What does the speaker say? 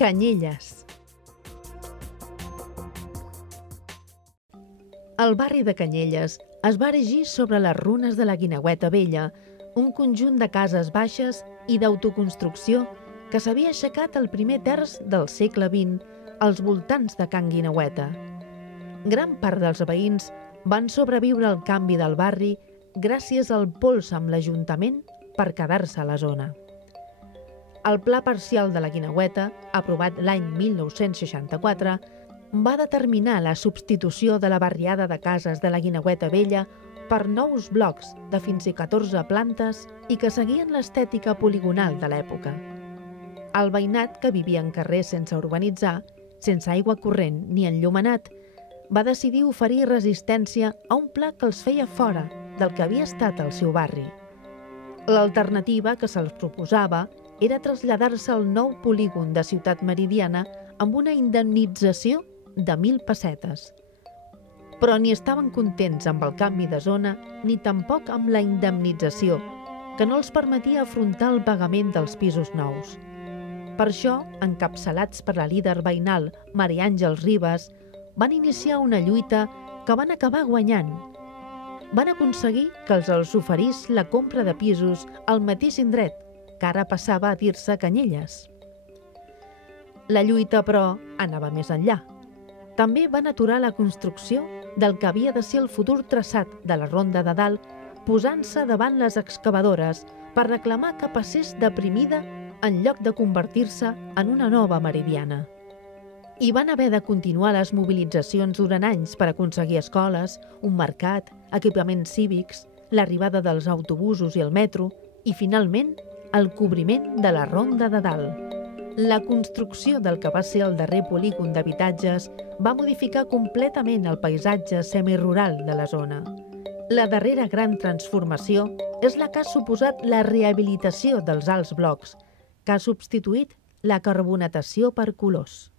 Canyelles. El barri de Canyelles es va erigir sobre les runes de la Guineueta Vella, un conjunt de cases baixes i d'autoconstrucció que s'havia aixecat al primer terç del segle XX als voltants de Can Guineueta. Gran part dels veïns van sobreviure al canvi del barri gràcies al pols amb l'Ajuntament per quedar-se a la zona. El Pla Parcial de la Guineueta, aprovat l'any 1964, va determinar la substitució de la barriada de cases de la Guineueta Vella per nous blocs de fins a 14 plantes i que seguien l'estètica poligonal de l'època. El veïnat, que vivia en carrers sense urbanitzar, sense aigua corrent ni enllumenat, va decidir oferir resistència a un pla que els feia fora del que havia estat el seu barri. L'alternativa que se'ls proposava era traslladar-se al nou polígon de Ciutat Meridiana amb una indemnització de 1.000 pessetes. Però ni estaven contents amb el canvi de zona ni tampoc amb la indemnització, que no els permetia afrontar el pagament dels pisos nous. Per això, encapçalats per la líder veïnal Maria Àngels Ribas, van iniciar una lluita que van acabar guanyant. Van aconseguir que els oferís la compra de pisos al mateix indret, que ara passava a dir-se Canyelles. La lluita, però, anava més enllà. També van aturar la construcció del que havia de ser el futur traçat de la Ronda de Dalt, posant-se davant les excavadores per reclamar que passés deprimida en lloc de convertir-se en una nova meridiana. I van haver de continuar les mobilitzacions durant anys per aconseguir escoles, un mercat, equipaments cívics, l'arribada dels autobusos i el metro i, finalment, el cobriment de la Ronda de Dalt. La construcció del que va ser el darrer polígon d'habitatges va modificar completament el paisatge semirural de la zona. La darrera gran transformació és la que ha suposat la rehabilitació dels alts blocs, que ha substituït la carbonatació per colors.